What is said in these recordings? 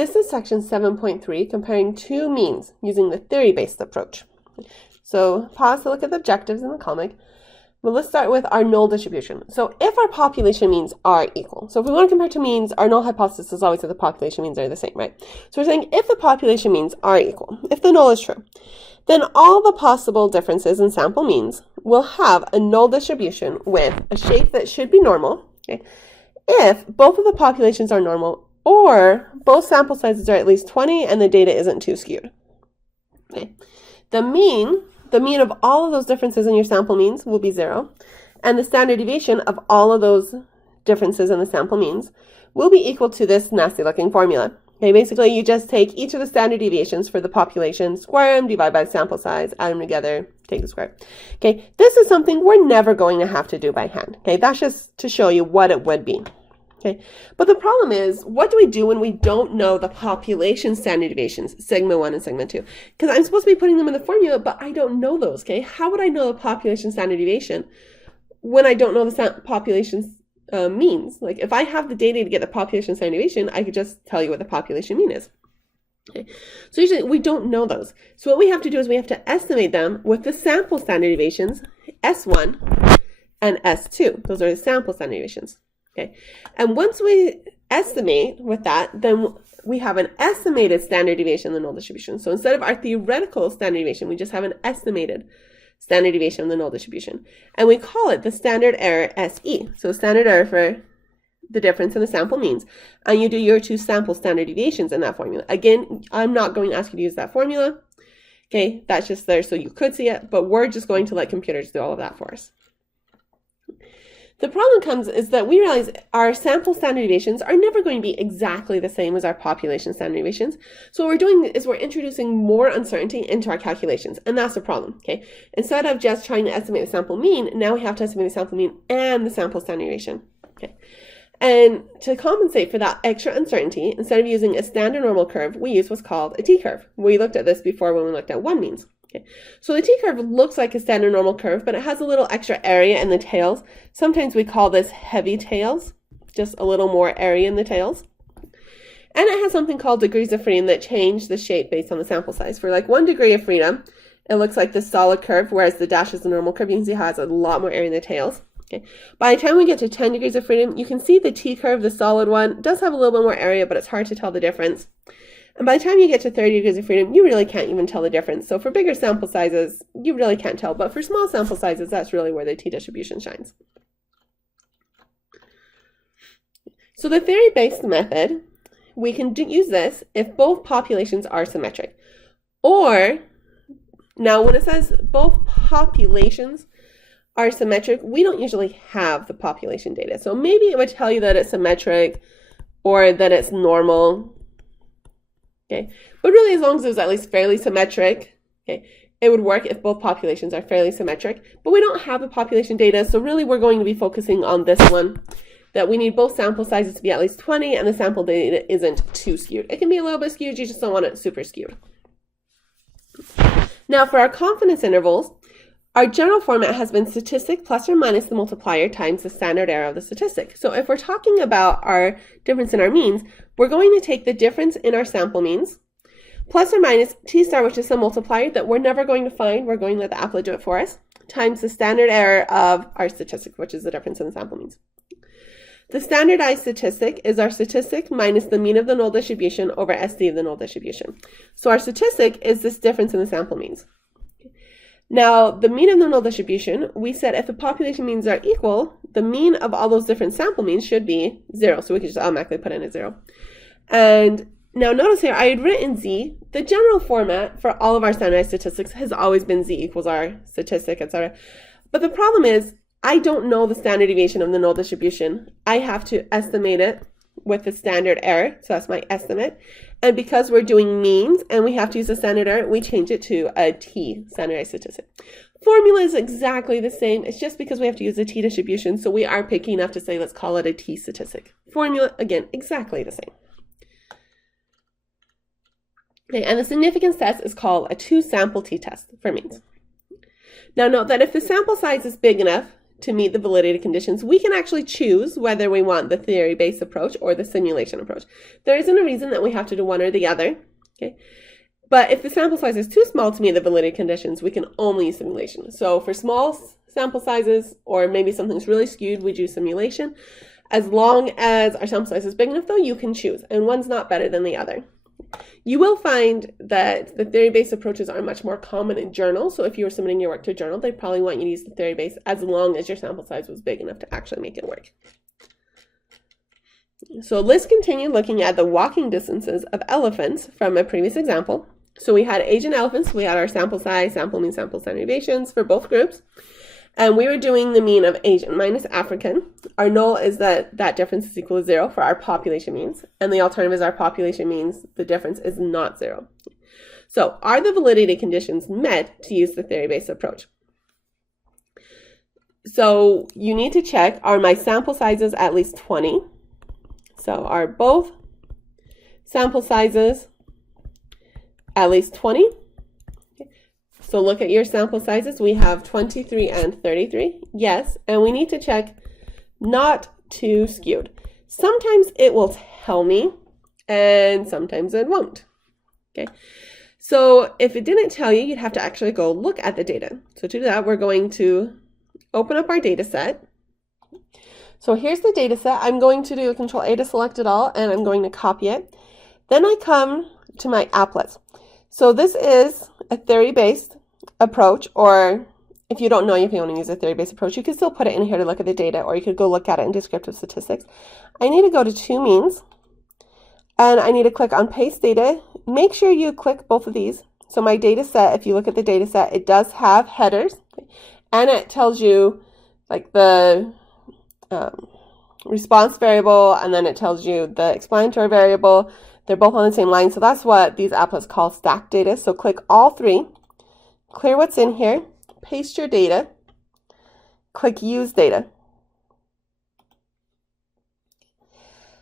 This is section 7.3, comparing two means using the theory-based approach. So pause to look at the objectives in the comic. Well, let's start with our null distribution. So if our population means are equal, so if we want to compare two means, our null hypothesis is always that the population means are the same, right? So we're saying if the population means are equal, if the null is true, then all the possible differences in sample means will have a null distribution with a shape that should be normal, okay, if both of the populations are normal or both sample sizes are at least 20 and the data isn't too skewed. Okay. The mean of all of those differences in your sample means will be 0, and the standard deviation of all of those differences in the sample means will be equal to this nasty looking formula. Okay, basically you just take each of the standard deviations for the population, square them, divide by sample size, add them together, take the square. Okay, this is something we're never going to have to do by hand. Okay, that's just to show you what it would be. Okay, but the problem is, what do we do when we don't know the population standard deviations, sigma 1 and sigma 2? Because I'm supposed to be putting them in the formula, but I don't know those, okay? How would I know the population standard deviation when I don't know the population means? Like, if I have the data to get the population standard deviation, I could just tell you what the population mean is. Okay, so usually we don't know those. So what we have to do is we have to estimate them with the sample standard deviations, S1 and S2. Those are the sample standard deviations. Okay, and once we estimate with that, then we have an estimated standard deviation in the null distribution. So instead of our theoretical standard deviation, we just have an estimated standard deviation in the null distribution. And we call it the standard error SE. So standard error for the difference in the sample means. And you do your two sample standard deviations in that formula. Again, I'm not going to ask you to use that formula. Okay, that's just there so you could see it, but we're just going to let computers do all of that for us. The problem comes is that we realize our sample standard deviations are never going to be exactly the same as our population standard deviations. So what we're doing is we're introducing more uncertainty into our calculations, and that's the problem, okay? Instead of just trying to estimate the sample mean, now we have to estimate the sample mean and the sample standard deviation, okay? And to compensate for that extra uncertainty, instead of using a standard normal curve, we use what's called a t-curve. We looked at this before when we looked at one means. Okay. So the t-curve looks like a standard normal curve, but it has a little extra area in the tails. Sometimes we call this heavy tails, just a little more area in the tails. And it has something called degrees of freedom that change the shape based on the sample size. For like 1 degree of freedom, it looks like this solid curve, whereas the dash is the normal curve. You can see how it has a lot more area in the tails. Okay. By the time we get to 10 degrees of freedom, you can see the t-curve, the solid one, does have a little bit more area, but it's hard to tell the difference. And by the time you get to 30 degrees of freedom, you really can't even tell the difference. So for bigger sample sizes, you really can't tell. But for small sample sizes, that's really where the t-distribution shines. So the theory-based method, we can use this if both populations are symmetric. Or, now when it says both populations are symmetric, we don't usually have the population data. So maybe it would tell you that it's symmetric or that it's normal. Okay, but really as long as it was at least fairly symmetric, okay, it would work if both populations are fairly symmetric, but we don't have the population data, so really we're going to be focusing on this one, that we need both sample sizes to be at least 20 and the sample data isn't too skewed. It can be a little bit skewed, you just don't want it super skewed. Now for our confidence intervals, our general format has been statistic plus or minus the multiplier times the standard error of the statistic. So if we're talking about our difference in our means, we're going to take the difference in our sample means plus or minus t star, which is some multiplier that we're never going to find, we're going to let the applet do it for us, times the standard error of our statistic, which is the difference in the sample means. The standardized statistic is our statistic minus the mean of the null distribution over SD of the null distribution. So our statistic is this difference in the sample means. Now, the mean of the null distribution, we said if the population means are equal, the mean of all those different sample means should be 0. So we could just automatically put in a 0. And now notice here, I had written Z. The general format for all of our standardized statistics has always been Z equals our statistic, etc. But the problem is, I don't know the standard deviation of the null distribution. I have to estimate it with the standard error. So that's my estimate. And because we're doing means and we have to use a standard error, we change it to a t, standardized statistic. Formula is exactly the same. It's just because we have to use a t distribution, so we are picky enough to say, let's call it a t statistic. Formula, again, exactly the same. Okay, and the significance test is called a two-sample t-test for means. Now note that if the sample size is big enough to meet the validity conditions, we can actually choose whether we want the theory-based approach or the simulation approach. There isn't a reason that we have to do one or the other, okay? But if the sample size is too small to meet the validity conditions, we can only use simulation. So for small sample sizes, or maybe something's really skewed, we do simulation. As long as our sample size is big enough, though, you can choose, and one's not better than the other. You will find that the theory-based approaches are much more common in journals. So if you were submitting your work to a journal, they probably want you to use the theory-based as long as your sample size was big enough to actually make it work. So let's continue looking at the walking distances of elephants from a previous example. So we had Asian elephants, we had our sample size, sample mean, sample standard deviations for both groups. And we were doing the mean of Asian minus African. Our null is that that difference is equal to 0 for our population means. And the alternative is our population means the difference is not 0. So are the validity conditions met to use the theory-based approach? So you need to check, are my sample sizes at least 20? So are both sample sizes at least 20? So look at your sample sizes. We have 23 and 33. Yes, and we need to check not too skewed. Sometimes it will tell me, and sometimes it won't. Okay. So if it didn't tell you, you'd have to actually go look at the data. So to do that, we're going to open up our data set. So here's the data set. I'm going to do a Control-A to select it all, and I'm going to copy it. Then I come to my applets. So this is a theory-based approach, or if you don't know if you want to use a theory-based approach, you can still put it in here to look at the data, or you could go look at it in descriptive statistics. I need to go to two means, and I need to click on paste data. Make sure you click both of these. So my data set, if you look at the data set, it does have headers, and it tells you like the response variable, and then it tells you the explanatory variable. They're both on the same line, so that's what these applets call stacked data. So click all three, clear what's in here, paste your data, click use data.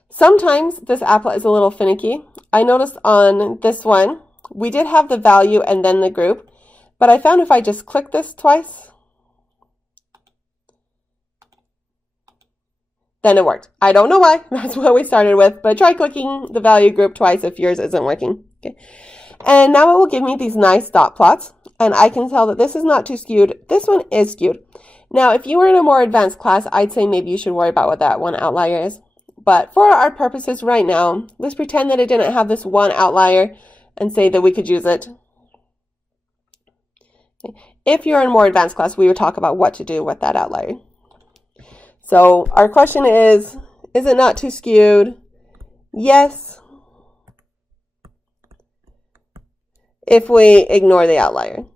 Sometimes this applet is a little finicky. I noticed on this one, we did have the value and then the group, but I found if I just click this twice, then it worked. I don't know why, that's what we started with, but try clicking the value group twice if yours isn't working. Okay. And now it will give me these nice dot plots, and I can tell that this is not too skewed. This one is skewed. Now, if you were in a more advanced class, I'd say maybe you should worry about what that one outlier is. But for our purposes right now, let's pretend that it didn't have this one outlier and say that we could use it. Okay. If you're in a more advanced class, we would talk about what to do with that outlier. So our question is it not too skewed? Yes, if we ignore the outlier.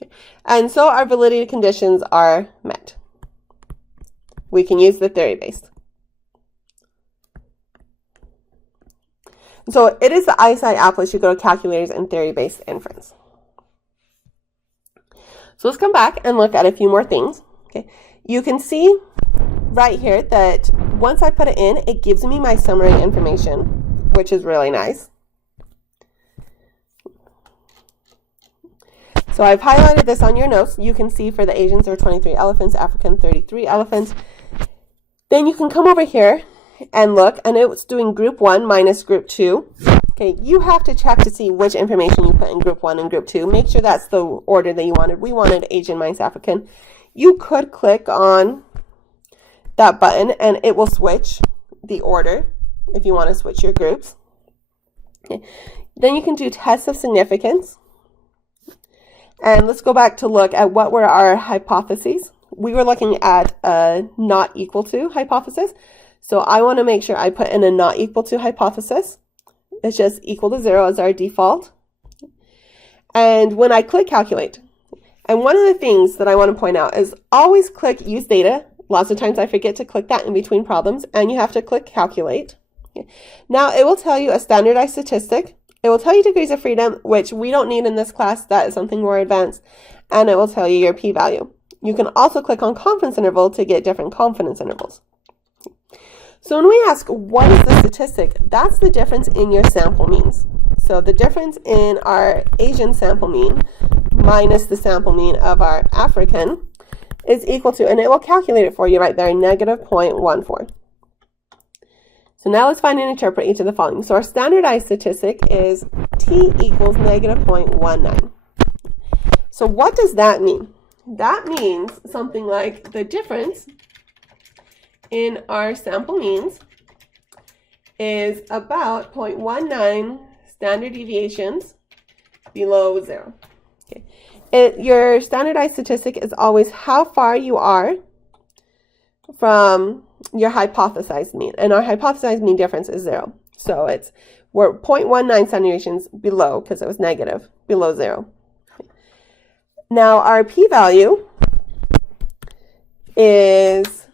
Okay. And so our validity conditions are met. We can use the theory-based. So it is the eyesight applet. You go to calculators and theory-based inference. So let's come back and look at a few more things. Okay, you can see right here that once I put it in, it gives me my summary information, which is really nice. So I've highlighted this on your notes. You can see for the Asians there are 23 elephants, African 33 elephants. Then you can come over here and look, and it's doing group 1 minus group 2. Okay, you have to check to see which information you put in group 1 and group 2. Make sure that's the order that you wanted. We wanted Asian minus African. You could click on that button and it will switch the order if you want to switch your groups. Okay. Then you can do tests of significance. And let's go back to look at what were our hypotheses. We were looking at a not equal to hypothesis. So I want to make sure I put in a not equal to hypothesis. It's just equal to 0 as our default. And when I click calculate, and one of the things that I want to point out is always click use data. Lots of times I forget to click that in between problems, and you have to click calculate. Okay. Now it will tell you a standardized statistic. It will tell you degrees of freedom, which we don't need in this class. That is something more advanced. And it will tell you your p-value. You can also click on confidence interval to get different confidence intervals. So when we ask, what is the statistic? That's the difference in your sample means. So the difference in our Asian sample mean minus the sample mean of our African is equal to, and it will calculate it for you right there, negative 0.14. So now let's find and interpret each of the following. So our standardized statistic is t equals negative 0.19. So what does that mean? That means something like the difference in our sample means is about 0.19 standard deviations below 0. Okay. Your standardized statistic is always how far you are from your hypothesized mean, and our hypothesized mean difference is 0. So we're 0.19 standard deviations below, because it was negative, below 0. Now our p-value is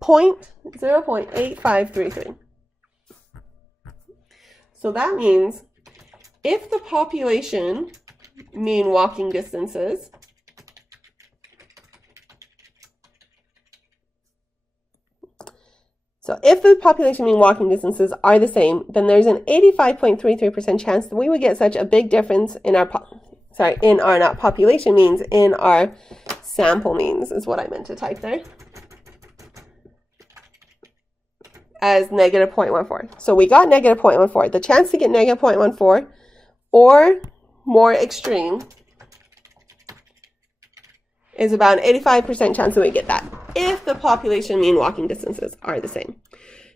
0.8533. So that means if the population mean walking distances are the same, then there's an 85.33% chance that we would get such a big difference in our not population means, in our sample means is what I meant to type there, as negative 0.14. So we got negative 0.14. The chance to get negative 0.14 or more extreme is about an 85% chance that we get that if the population mean walking distances are the same.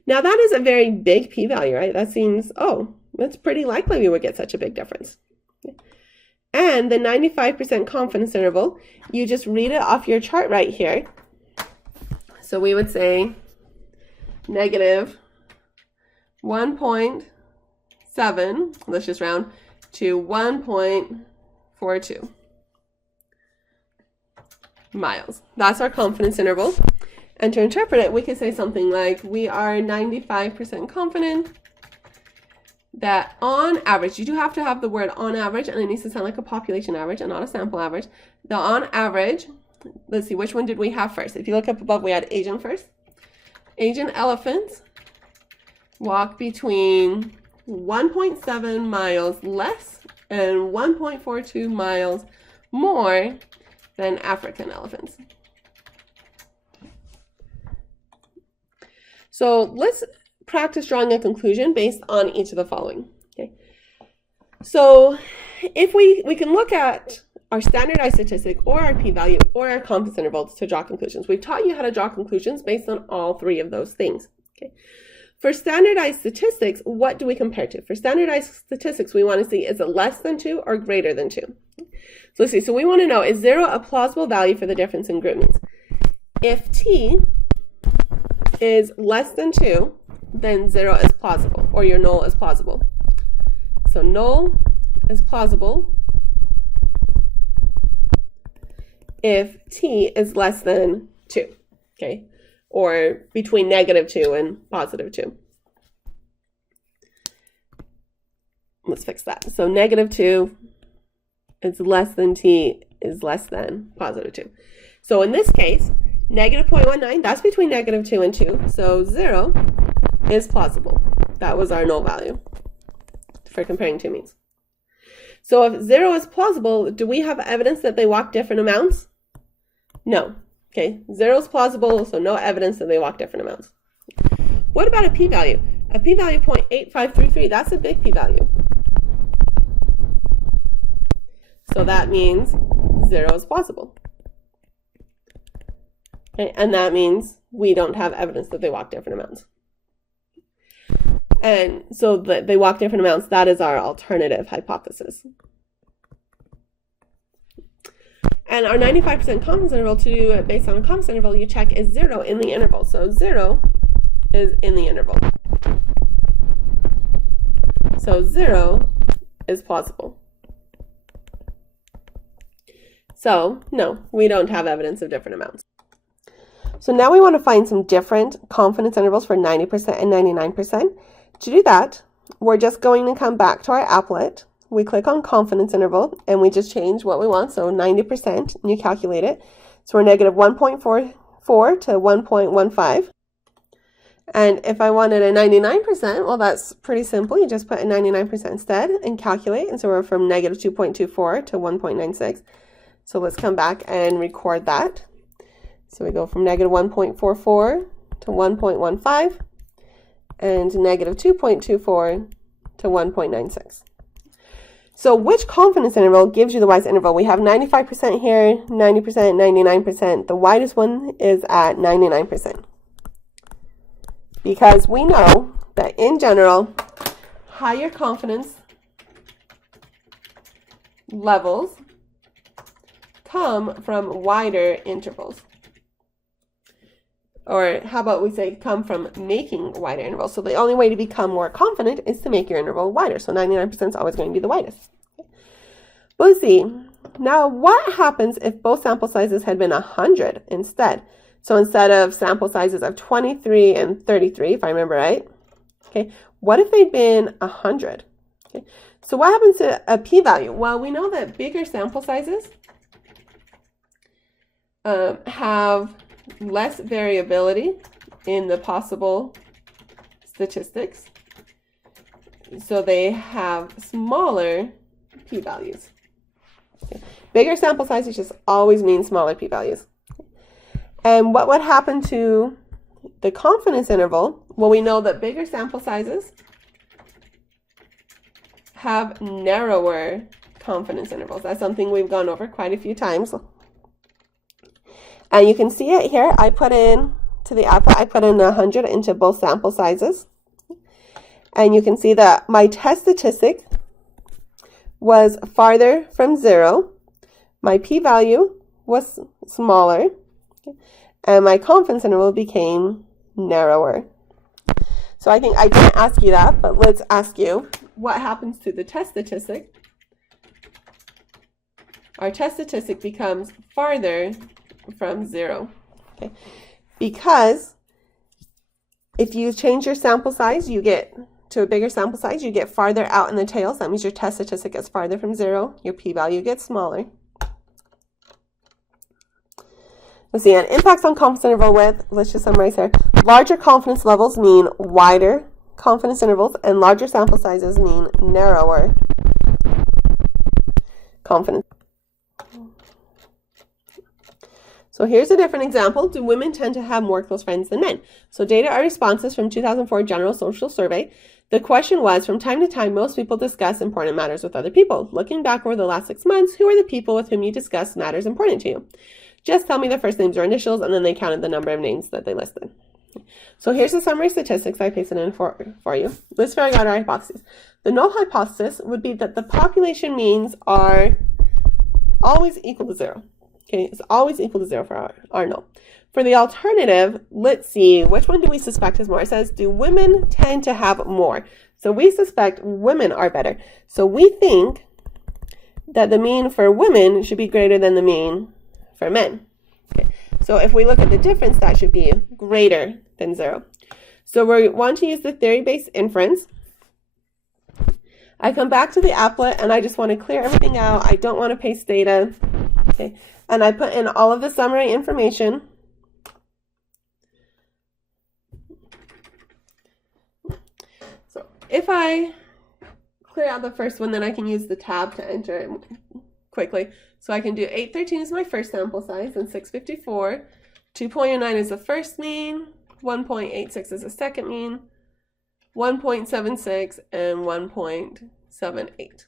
Now that is a very big p-value, right? That seems, oh, that's pretty likely we would get such a big difference. And the 95% confidence interval, you just read it off your chart right here. So we would say negative 1.7, let's just round, to 1.42 miles. That's our confidence interval. And to interpret it, we could say something like, we are 95% confident that on average, you do have to have the word on average, and it needs to sound like a population average and not a sample average. The on average, let's see, which one did we have first? If you look up above, we had Asian first. Asian elephants walk between 1.7 miles less and 1.42 miles more than African elephants. So let's practice drawing a conclusion based on each of the following. Okay. So if we can look at our standardized statistic or our p-value or our confidence intervals to draw conclusions. We've taught you how to draw conclusions based on all three of those things. Okay. For standardized statistics, what do we compare to? For standardized statistics, we want to see, is it less than 2 or greater than 2? So let's see. So we want to know, is 0 a plausible value for the difference in group means? If t is less than 2, then 0 is plausible, or your null is plausible. So null is plausible if t is less than 2, okay? Or between negative 2 and positive 2. Let's fix that. So negative 2 is less than t is less than positive 2. So in this case, negative 0.19, that's between negative 2 and 2. So 0 is plausible. That was our null value for comparing two means. So if 0 is plausible, do we have evidence that they walk different amounts? No. Okay, 0 is plausible, so no evidence that they walk different amounts. What about a p-value? A p-value of 0.8533, that's a big p-value. So that means 0 is plausible. Okay, and that means we don't have evidence that they walk different amounts. And so that they walk different amounts, that is our alternative hypothesis. And our 95% confidence interval, to do it based on a confidence interval, you check is 0 in the interval. So 0 is in the interval. So 0 is plausible. So no, we don't have evidence of different amounts. So now we want to find some different confidence intervals for 90% and 99%. To do that, we're just going to come back to our applet. We click on confidence interval and we just change what we want. So 90%, and you calculate it. So we're negative 1.44 to 1.15. And if I wanted a 99%, well, that's pretty simple. You just put a 99% instead and calculate. And so we're from negative 2.24 to 1.96. So let's come back and record that. So we go from negative 1.44 to 1.15 and negative 2.24 to 1.96. So which confidence interval gives you the widest interval? We have 95% here, 90%, 99%. The widest one is at 99%. Because we know that in general, higher confidence levels come from wider intervals. Or how about we say come from making wider intervals. So the only way to become more confident is to make your interval wider. So 99% is always going to be the widest. But let's see. Now what happens if both sample sizes had been 100 instead? So instead of sample sizes of 23 and 33, if I remember right, okay, what if they'd been 100? Okay, so what happens to a p-value? Well, we know that bigger sample sizes have less variability in the possible statistics, so they have smaller p-values. Okay. Bigger sample sizes just always mean smaller p-values. And what would happen to the confidence interval? Well, we know that bigger sample sizes have narrower confidence intervals. That's something we've gone over quite a few times. And you can see it here. I put in, to the alpha, I put in 100 into both sample sizes. And you can see that my test statistic was farther from 0. My p-value was smaller. And my confidence interval became narrower. So I think I didn't ask you that, but let's ask you, what happens to the test statistic? Our test statistic becomes farther from 0. Okay. Because if you change your sample size, you get to a bigger sample size, you get farther out in the tails. That means your test statistic gets farther from 0. Your p-value gets smaller. Let's see, and impacts on confidence interval width, let's just summarize here. Larger confidence levels mean wider confidence intervals, and larger sample sizes mean narrower confidence. So here's a different example. Do women tend to have more close friends than men? So data are responses from 2004 General Social Survey. The question was, from time to time, most people discuss important matters with other people. Looking back over the last 6 months, who are the people with whom you discuss matters important to you? Just tell me their first names or initials, and then they counted the number of names that they listed. So here's the summary statistics I pasted in for you. Let's figure out our hypotheses. The null hypothesis would be that the population means are always equal to 0. Okay, it's always equal to 0 for our null. For the alternative, let's see, which one do we suspect is more? It says, do women tend to have more? So we suspect women are better. So we think that the mean for women should be greater than the mean for men. Okay. So if we look at the difference, that should be greater than 0. So we want to use the theory-based inference. I come back to the applet and I just want to clear everything out. I don't want to paste data. Okay. And I put in all of the summary information. So if I clear out the first one, then I can use the tab to enter it quickly. So I can do 813 is my first sample size, and 654. 2.09 is the first mean, 1.86 is the second mean, 1.76, and 1.78.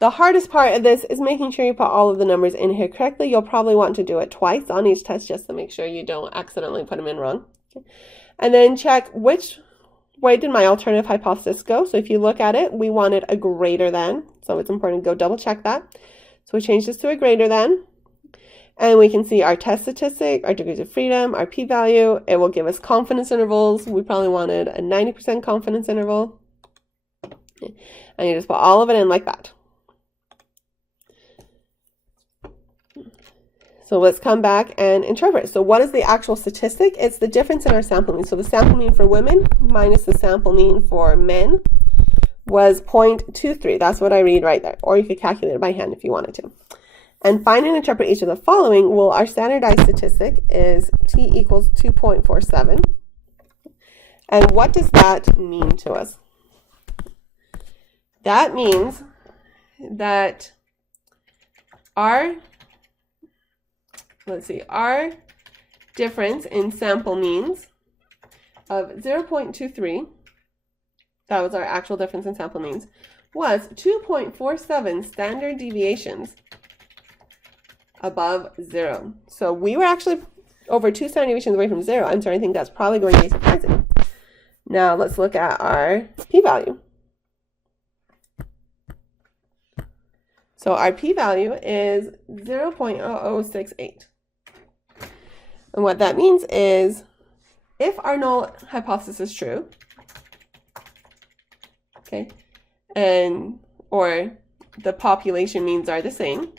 The hardest part of this is making sure you put all of the numbers in here correctly. You'll probably want to do it twice on each test just to make sure you don't accidentally put them in wrong. Okay. And then check which way did my alternative hypothesis go. So if you look at it, we wanted a greater than. So it's important to go double check that. So we change this to a greater than, and we can see our test statistic, our degrees of freedom, our p-value. It will give us confidence intervals. We probably wanted a 90% confidence interval. And you just put all of it in like that. So let's come back and interpret. So what is the actual statistic? It's the difference in our sample mean. So the sample mean for women minus the sample mean for men was 0.23. That's what I read right there. Or you could calculate it by hand if you wanted to. And find and interpret each of the following. Well, our standardized statistic is t equals 2.47. And what does that mean to us? That means that our difference in sample means of 0.23, that was our actual difference in sample means, was 2.47 standard deviations above 0. So we were actually over 2 standard deviations away from 0. I'm starting to think that's probably going to be surprising. Now let's look at our p-value. So our p-value is 0.0068. And what that means is if our null hypothesis is true, okay, or the population means are the same,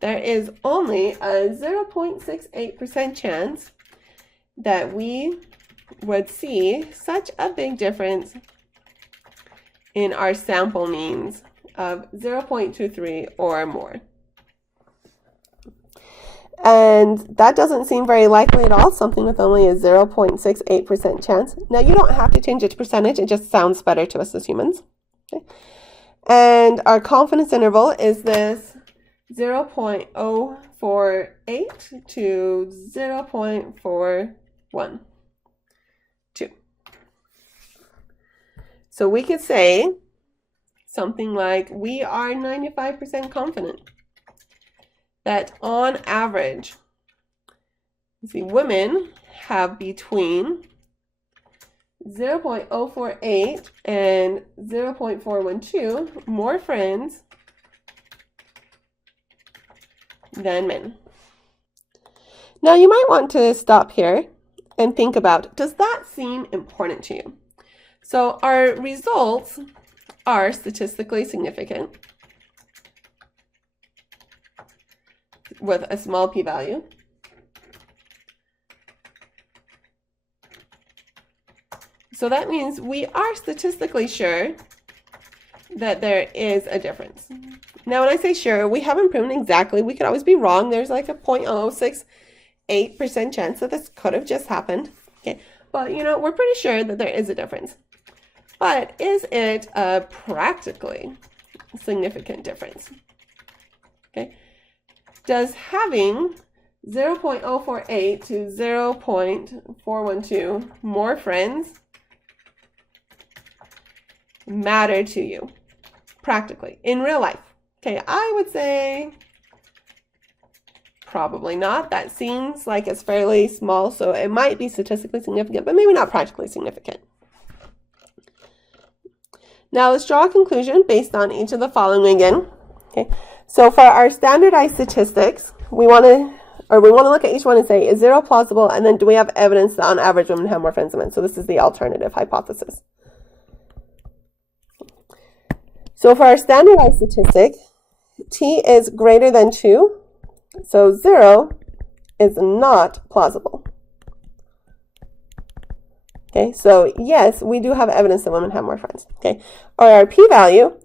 there is only a 0.68% chance that we would see such a big difference in our sample means of 0.23 or more. And that doesn't seem very likely at all, something with only a 0.68% chance. Now, you don't have to change it to percentage, it just sounds better to us as humans. Okay. And our confidence interval is this 0.048 to 0.412. So we could say something like, we are 95% confident that on average, women have between 0.048 and 0.412 more friends than men. Now you might want to stop here and think about, does that seem important to you? So our results are statistically significant with a small p-value. So that means we are statistically sure that there is a difference. Now, when I say sure, we haven't proven exactly. We could always be wrong. There's like a 0.068% chance that this could have just happened. Okay, but we're pretty sure that there is a difference. But is it a practically significant difference? Okay, does having 0.048 to 0.412 more friends matter to you practically in real life? Okay, I would say probably not. That seems like it's fairly small, so it might be statistically significant, but maybe not practically significant. Now let's draw a conclusion based on each of the following again. Okay, so for our standardized statistics, we want to look at each one and say, is 0 plausible? And then do we have evidence that on average women have more friends than men? So this is the alternative hypothesis. So for our standardized statistic, t is greater than 2, so 0 is not plausible. Okay, so yes, we do have evidence that women have more friends. Okay, or our p-value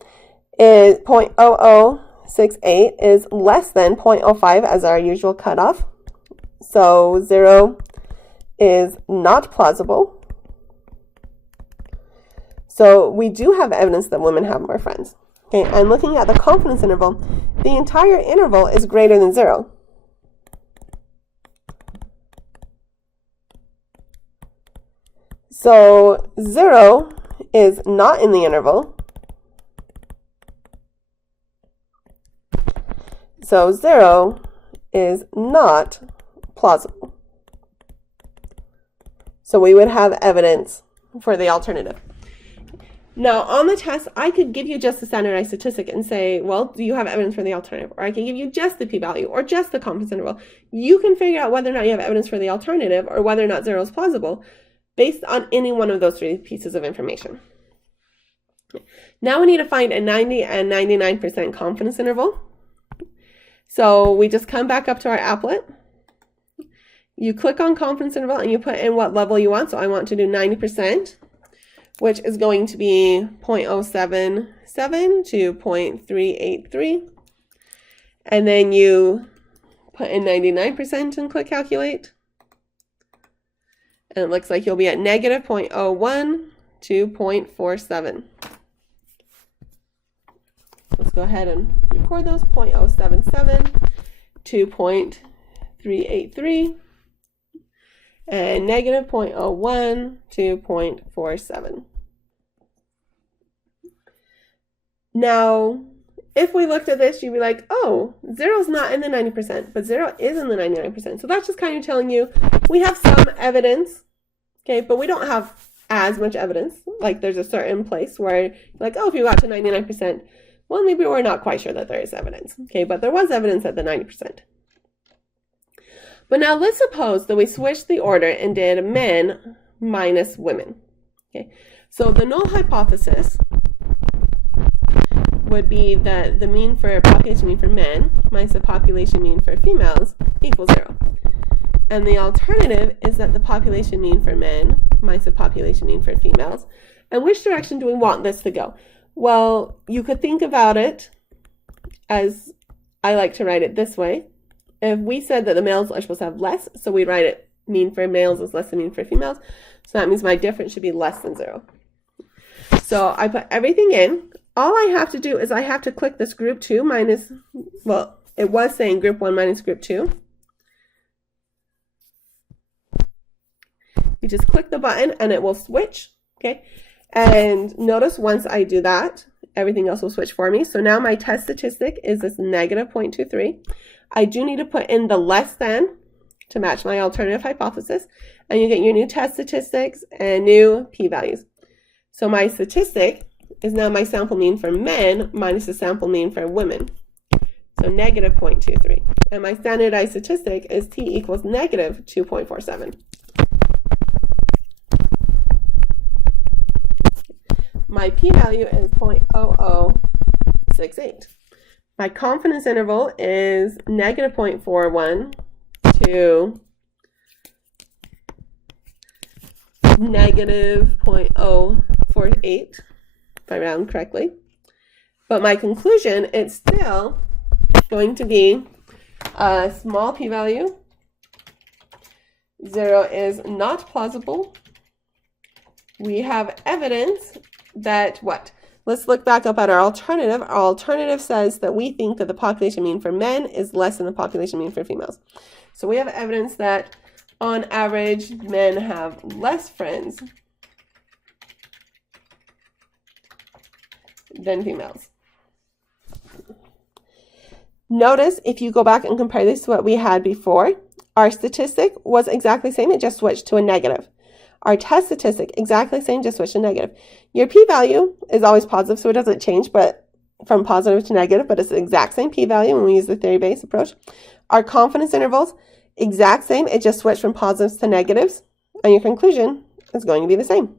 is 0.0068 is less than 0.05 as our usual cutoff. So 0 is not plausible. So we do have evidence that women have more friends. Okay, and looking at the confidence interval, the entire interval is greater than 0. So 0 is not in the interval. So 0 is not plausible. So we would have evidence for the alternative. Now, on the test, I could give you just the standardized statistic and say, well, do you have evidence for the alternative? Or I can give you just the p-value or just the confidence interval. You can figure out whether or not you have evidence for the alternative or whether or not 0 is plausible based on any one of those 3 pieces of information. Now we need to find a 90 and 99% confidence interval. So we just come back up to our applet. You click on confidence interval and you put in what level you want. So I want to do 90%. Which is going to be 0.077 to 0.383. And then you put in 99% and click calculate. And it looks like you'll be at negative 0.01 to 0.47. Let's go ahead and record those, 0.077 to 0.383, and negative 0.01 to 0.47. Now, if we looked at this, you'd be like, oh, 0 is not in the 90%, but 0 is in the 99%. So that's just kind of telling you we have some evidence, okay, but we don't have as much evidence. Like there's a certain place where you're like, oh, if you got to 99%, well, maybe we're not quite sure that there is evidence, okay, but there was evidence at the 90%. But now let's suppose that we switched the order and did men minus women, okay. So the null hypothesis would be that the mean for population mean for men minus the population mean for females equals 0. And the alternative is that the population mean for men minus the population mean for females. And which direction do we want this to go? Well, you could think about it as I like to write it this way. If we said that the males are supposed to have less, so we write it mean for males is less than mean for females. So that means my difference should be less than 0. So I put everything in. All I have to do is I have to click this group 2 minus, well, it was saying group 1 minus group 2. You just click the button and it will switch, okay? And notice once I do that, everything else will switch for me. So now my test statistic is this negative 0.23. I do need to put in the less than to match my alternative hypothesis, and you get your new test statistics and new p-values. So my statistic is now my sample mean for men minus the sample mean for women. So negative 0.23. And my standardized statistic is t equals negative 2.47. My p-value is 0.0068. My confidence interval is negative 0.41 to negative 0.048. If I round correctly. But my conclusion, it's still going to be a small p-value. 0 is not plausible. We have evidence that what? Let's look back up at our alternative. Our alternative says that we think that the population mean for men is less than the population mean for females. So we have evidence that on average, men have less friends than females. Notice if you go back and compare this to what we had before, our statistic was exactly the same, it just switched to a negative. Our test statistic, exactly the same, just switched to negative. Your p-value is always positive, so it doesn't change but from positive to negative, but it's the exact same p-value when we use the theory-based approach. Our confidence intervals, exact same, it just switched from positives to negatives, and your conclusion is going to be the same.